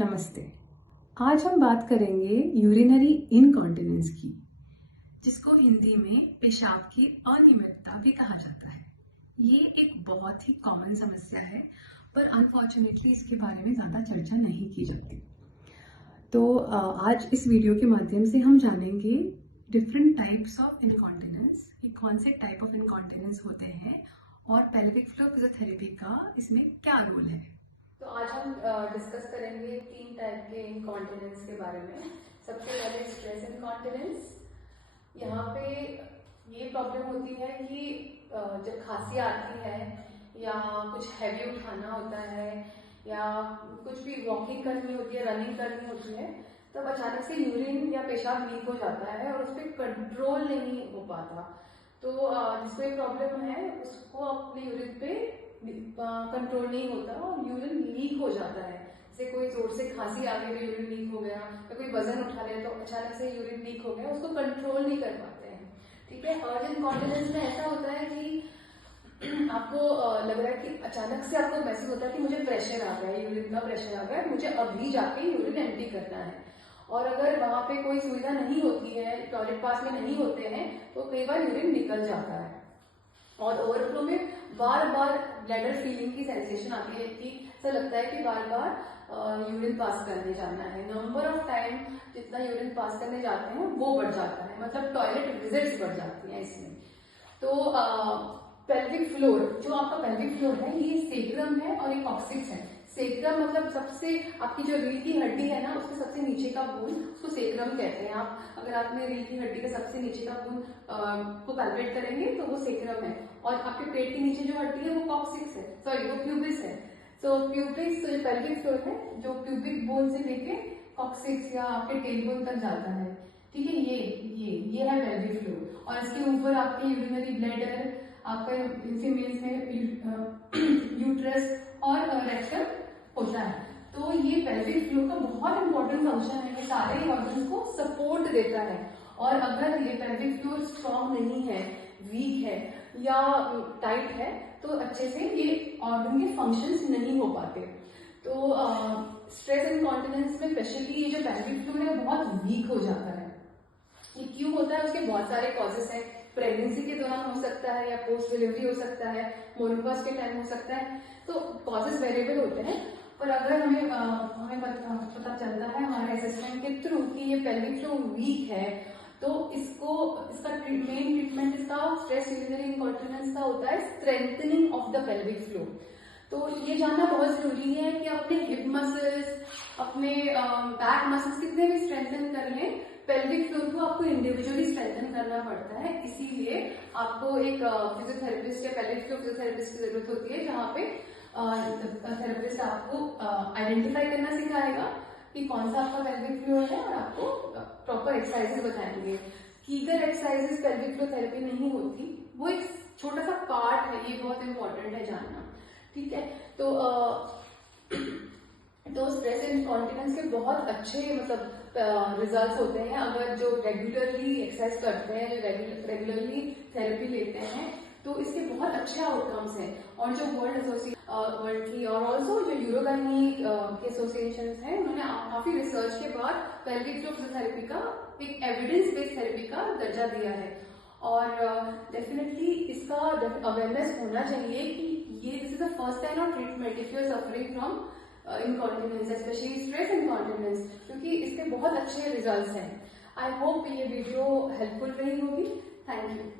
नमस्ते। आज हम बात करेंगे यूरिनरी इनकॉन्टिनेंस की, जिसको हिंदी में पेशाब की अनियमितता भी कहा जाता है। ये एक बहुत ही कॉमन समस्या है, पर अनफॉर्चुनेटली इसके बारे में ज़्यादा चर्चा नहीं की जाती। तो आज इस वीडियो के माध्यम से हम जानेंगे डिफरेंट टाइप्स ऑफ इनकॉन्टिनेंस, कि कौन से टाइप ऑफ इनकॉन्टिनेंस होते हैं और पेल्विक फ्लोर फिजियोथेरेपी का इसमें क्या रोल है। तो आज हम डिस्कस करेंगे 3 टाइप के इनकॉन्टिनेंस के बारे में। सबसे पहले स्ट्रेस इनकॉन्टिनेंस। यहाँ पे ये प्रॉब्लम होती है कि जब खांसी आती है या कुछ हैवी उठाना होता है या कुछ भी वॉकिंग करनी होती है, रनिंग करनी होती है, तब अचानक से यूरिन या पेशाब लीक हो जाता है और उस पर कंट्रोल नहीं हो पाता। तो जिसको ये प्रॉब्लम है उसको अपने यूरिन पे कंट्रोल नहीं होता और यूरिन लीक हो जाता है। जैसे कोई जोर से खांसी आ गई तो यूरिन लीक हो गया, या कोई वजन उठा लिया तो अचानक से यूरिन लीक हो गया, उसको कंट्रोल नहीं कर पाते हैं। ठीक है। और इनकॉन्टिनेंस में ऐसा होता है कि आपको लग रहा है कि अचानक से आपको मैसेज होता है कि मुझे प्रेशर आ गया है, यूरिन का प्रेशर आ गया है, मुझे अभी जाके यूरिन एम्प्टी करना है। और अगर वहां पे कोई सुविधा नहीं होती है, टॉयलेट पास में नहीं होते हैं, तो कई बार यूरिन निकल जाता है। और ओवरफ्लो में बार बार ब्लैडर फीलिंग की सेंसेशन आती है कि ऐसा लगता है कि बार बार यूरिन पास करने जाना है। नंबर ऑफ टाइम जितना यूरिन पास करने जाते हैं वो बढ़ जाता है, मतलब टॉयलेट विजिट्स बढ़ जाती हैं इसमें। तो पेल्विक फ्लोर, जो आपका पेल्विक फ्लोर है, ये सेक्रम है और ये कॉक्सिक्स है। सेक्रम मतलब सबसे आपकी जो रीढ़ की हड्डी है ना, उसके सबसे नीचे का बोन, उसको सेक्रम कहते हैं। आप अगर आपने रीढ़ की हड्डी के सबसे नीचे का बोन को कैलकुलेट करेंगे तो वो सेक्रम है, और आपके पेट के नीचे जो हड्डी है वो कॉक्सिक्स है, सॉरी वो प्यूबिस है। तो प्यूबिस जो पेल्विक फ्लोर है, जो प्यूबिक बोन से लेके कॉक्सिक्स या आपके टेलबोन तक जाता है। ठीक है। ये है पेल्विक फ्लोर, और इसके ऊपर आपके यूरिनरी ब्लैडर, आपका फीमेल्स में यूट्रस और रेक्टम होता है। तो ये पेल्विक फ्लोर का बहुत इंपॉर्टेंट फंक्शन है, ये सारे ऑर्गन्स को सपोर्ट देता है। और अगर ये पेल्विक फ्लोर स्ट्रॉन्ग नहीं है, वीक है या टाइट है, तो अच्छे से ये ऑर्गन के फंक्शंस नहीं हो पाते। तो स्ट्रेस इनकॉन्टिनेंस में स्पेशली ये जो पेल्विक फ्लोर है बहुत वीक हो जाता है। ये क्यों होता है? उसके बहुत सारे कॉजेस हैं। प्रेगनेंसी के दौरान हो सकता है, या पोस्ट डिलीवरी हो सकता है, मोनोपॉज के टाइम हो सकता है। तो कॉजेस वेरिएबल होते हैं, पर अगर हमें पता चलता है हमारे असेसमेंट के थ्रू कि ये पेल्विक फ्लोर वीक है, तो इसका मेन ट्रीटमेंट इसका स्ट्रेस यूरिनरी इनकॉन्टिनेंस का होता है strengthening of the pelvic floor. तो ये जानना बहुत जरूरी है कि अपने हिप मसल्स, अपने बैक मसल्स कितने भी स्ट्रेंथन कर लें, पेल्विक फ्लोर को आपको इंडिविजुअली स्ट्रेंथन करना पड़ता है। इसीलिए आपको एक फिजियोथेरेपिस्ट या पेल्विक फ्लोर फिजियोथेरेपिस्ट की जरूरत होती है, जहाँ पे थेरेपिस्ट आपको आइडेंटिफाई करना सिखाएगा कि कौन सा आपका पेल्विक फ्लोर है, और आपको प्रॉपर एक्सरसाइजेस बताएंगे। कीगर एक्सरसाइजेस पेल्विक फ्लोर थेरेपी नहीं होती, वो एक छोटा सा पार्ट है, ये बहुत इंपॉर्टेंट है जानना। ठीक है। तो स्ट्रेस इनकॉन्टिनेंस के बहुत अच्छे मतलब रिजल्ट्स होते हैं अगर जो रेगुलरली एक्सरसाइज करते हैं, जो रेगुलरली थेरेपी लेते हैं, तो इसके बहुत अच्छे आउटकम्स हैं। और जो वर्ल्ड की और ऑल्सो जो यूरोगाइनी के एसोसिएशन हैं, उन्होंने काफी रिसर्च के बाद पेल्विक फ्लोर फिजियोथेरेपी का एक एविडेंस बेस्ड थेरेपी का दर्जा दिया है। और डेफिनेटली इसका अवेयरनेस होना चाहिए कि ये this is the first time of treatment if you are suffering from incontinence, especially stress incontinence, क्योंकि इसके बहुत अच्छे रिजल्ट्स हैं। आई होप ये वीडियो हेल्पफुल रही होगी। Thank you.